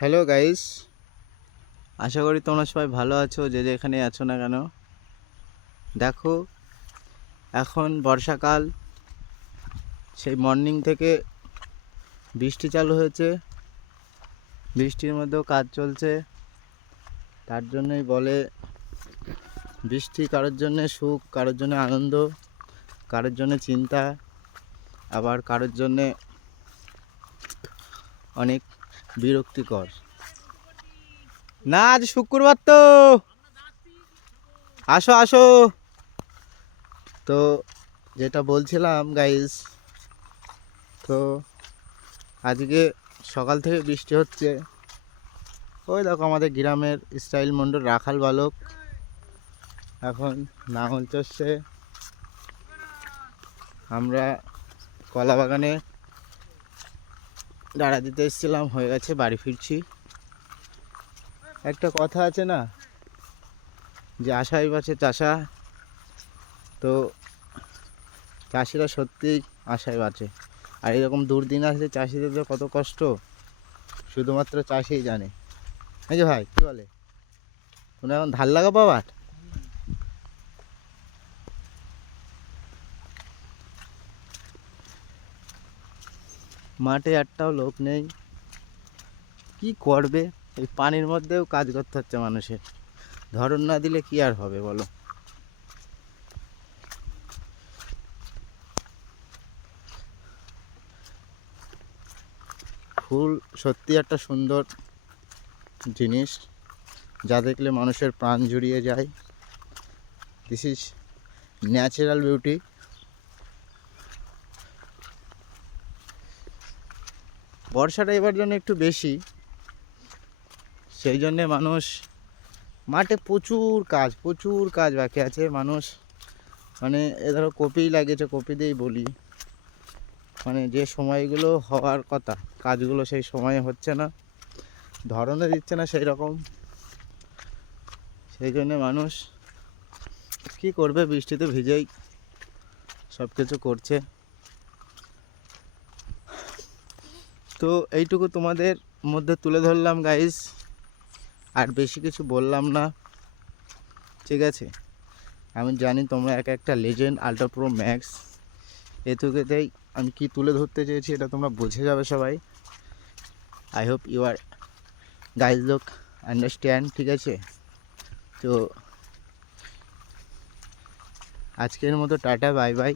Hello guys, আশা করি তোমরা সবাই ভালো আছো। যে যেখানে আছো না কেন, দেখো এখন বর্ষাকাল, সেই মর্নিং থেকে বৃষ্টি চালু হয়েছে। বৃষ্টির মধ্যেও কাজ চলছে। তার জন্যই বলে বৃষ্টি কারোর জন্যে সুখ, কারোর জন্যে আনন্দ, কারোর জন্যে চিন্তা, আবার কারোর জন্যে অনেক বিরক্তিকর। না, আজ শুক্রবার তো, আসো আসো। তো যেটা বলছিলাম গাইস, তো আজকে সকাল থেকে বৃষ্টি হচ্ছে। ওই দেখো আমাদের গ্রামের স্টাইল মন্ডল রাখাল বালক এখন নাঙল চষছে। আমরা কলা বাগানে ডাড়া দিতে এসেছিলাম, হয়ে গেছে, বাড়ি ফিরছি। একটা কথা আছে না, যে আশাই বাঁচে চাষা। তো চাষিরা সত্যিই আশায় বাঁচে। আর এরকম দুর্দিন আসলে চাষিদের তো কত কষ্ট শুধুমাত্র চাষিই জানে। এই যে ভাই কী বলে, তুমি এখন ধার লাগাবো আবার? মাঠে একটাও লোক নেই, কি করবে? এই পানির মধ্যেও কাজ করতে হচ্ছে মানুষের। ধরন না দিলে কি আর হবে বলো? ফুল সত্যি একটা সুন্দর জিনিস, যা দেখলে মানুষের প্রাণ জুড়িয়ে যায়। This is natural beauty. বর্ষাটা এবার জন্য একটু বেশি, সেই জন্যে মানুষ মাঠে প্রচুর কাজ বাকি আছে। মানুষ মানে এ ধরো কপি লাগিয়েছে, কপি দিয়েই বলি, মানে যে সময়গুলো হওয়ার কথা কাজগুলো সেই সময়ে হচ্ছে না, ধরনে দিচ্ছে না সেই রকম। সেই জন্যে মানুষ কী করবে, বৃষ্টিতে ভিজেই সব কিছু করছে। তো এইটুকু তোমাদের মধ্যে তুলে ধরলাম গাইস, আর বেশি কিছু বললাম না, ঠিক আছে? আমি জানি তোমরা একটা লেজেন্ড আল্ট্রা প্রো ম্যাক্স, এটুকুতেই আমি কি তুলে ধরতে চেয়েছি এটা তোমরা বুঝে যাবে সবাই। I hope you are guys look understand, ঠিক আছে? তো আজকের মতো টাটা, বাই বাই।